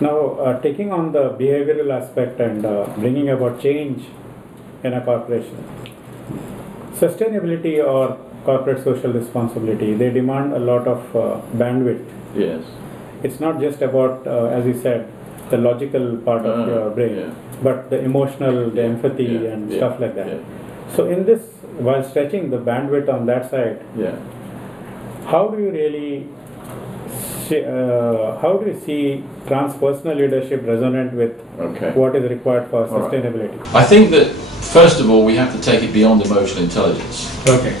Now, taking on the behavioral aspect and bringing about change in a corporation, sustainability or corporate social responsibility, they demand a lot of bandwidth. Yes. It's not just about, as you said, the logical part of your brain, yeah. but the emotional, the empathy and stuff like that. Yeah. So in this, while stretching the bandwidth on that side, how do you really how do you see transpersonal leadership resonate with what is required for sustainability? Right. I think that first of all we have to take it beyond emotional intelligence. Okay.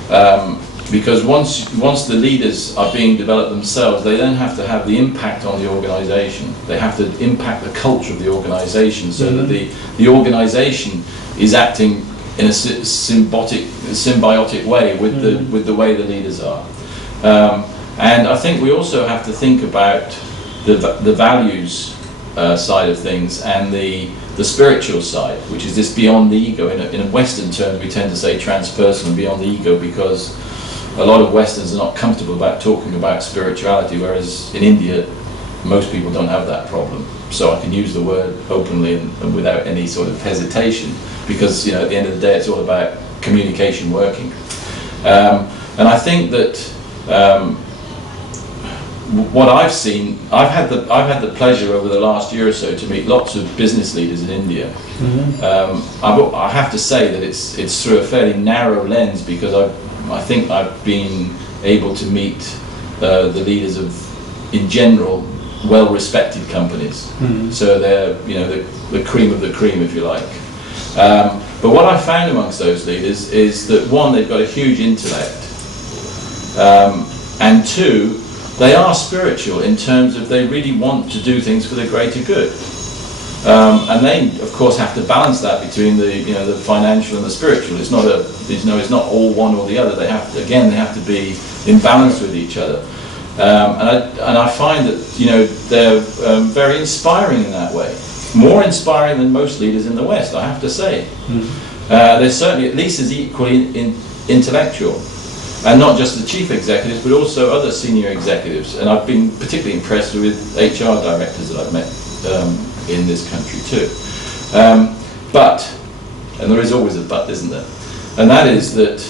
Because once the leaders are being developed themselves, they then have to have the impact on the organisation. They have to impact the culture of the organisation, so that the organisation is acting in a symbiotic way with the way the leaders are. And I think we also have to think about the values side of things and the spiritual side, which is this beyond the ego. In Western terms, we tend to say transpersonal, beyond the ego, because a lot of Westerns are not comfortable about talking about spirituality, whereas in India, most people don't have that problem. So I can use the word openly and without any sort of hesitation, because at the end of the day, it's all about communication working. And I think that what I've seen, I've had the pleasure over the last year or so to meet lots of business leaders in India. I have to say that it's through a fairly narrow lens, because I think I've been able to meet the leaders of, in general, well-respected companies. So they're the cream of the cream, if you like. But what I found amongst those leaders is that one, they've got a huge intellect, and two, they are spiritual in terms of they really want to do things for the greater good. And they, of course, have to balance that between the financial and the spiritual. It's not it's not all one or the other. They have to be in balance with each other. And I find that they're very inspiring in that way. More inspiring than most leaders in the West, I have to say. They're certainly at least as equally intellectual. And not just the chief executives, but also other senior executives. And I've been particularly impressed with HR directors that I've met in this country too. But, and there is always a but, isn't there? And that is that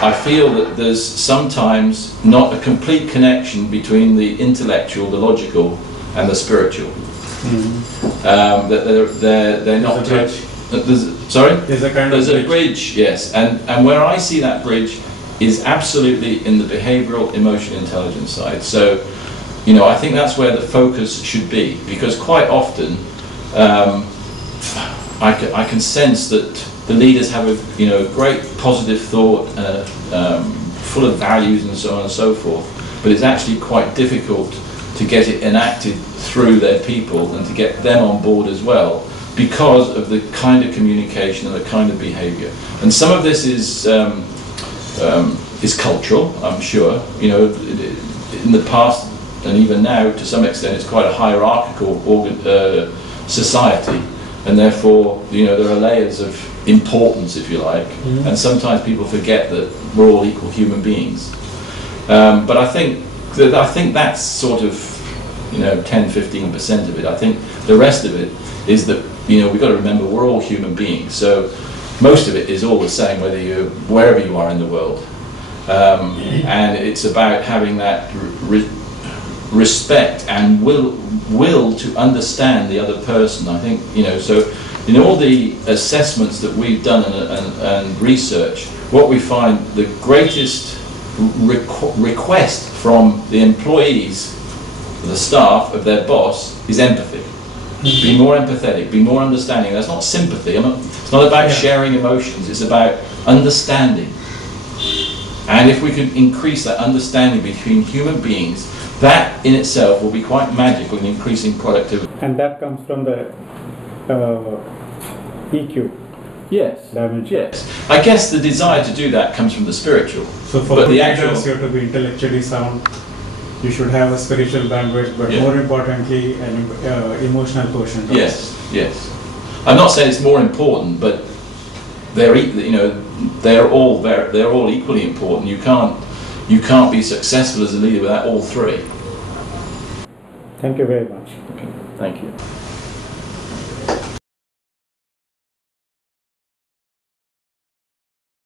I feel that there's sometimes not a complete connection between the intellectual, the logical, and the spiritual. That they're not. There's a bridge, yes, and where I see that bridge is absolutely in the behavioural, emotional intelligence side. So, I think that's where the focus should be, because quite often I can sense that the leaders have a great positive thought, full of values and so on and so forth, but it's actually quite difficult to get it enacted through their people and to get them on board as well, because of the kind of communication and the kind of behaviour. And some of this is cultural, I'm sure. In the past and even now, to some extent, it's quite a hierarchical society, and therefore, there are layers of importance, if you like, and sometimes people forget that we're all equal human beings. But I think that's sort of 10–15% of it. I think the rest of it is that we've got to remember we're all human beings. So most of it is all the same wherever you are in the world, and it's about having that respect and will to understand the other person. I think so. In all the assessments that we've done and research, what we find the greatest request from the employees, the staff of their boss, is empathy. Be more empathetic, be more understanding. That's not sympathy. It's not about sharing emotions. It's about understanding. And if we can increase that understanding between human beings, that in itself will be quite magical in increasing productivity. And that comes from the EQ. Yes. Dimension. Yes. I guess the desire to do that comes from the spiritual. So for the leaders, you have to be intellectually sound. You should have a spiritual bandwidth, but more importantly, an emotional quotient. Yes, yes. I'm not saying it's more important, but they're all equally important. You can't be successful as a leader without all three. Thank you very much. Okay. Thank you.